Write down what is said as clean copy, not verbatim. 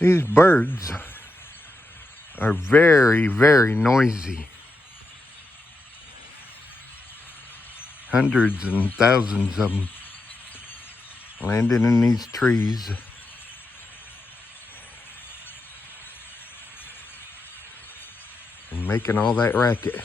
These birds are very, very noisy. Hundreds and thousands of them landing in these trees. And making all that racket.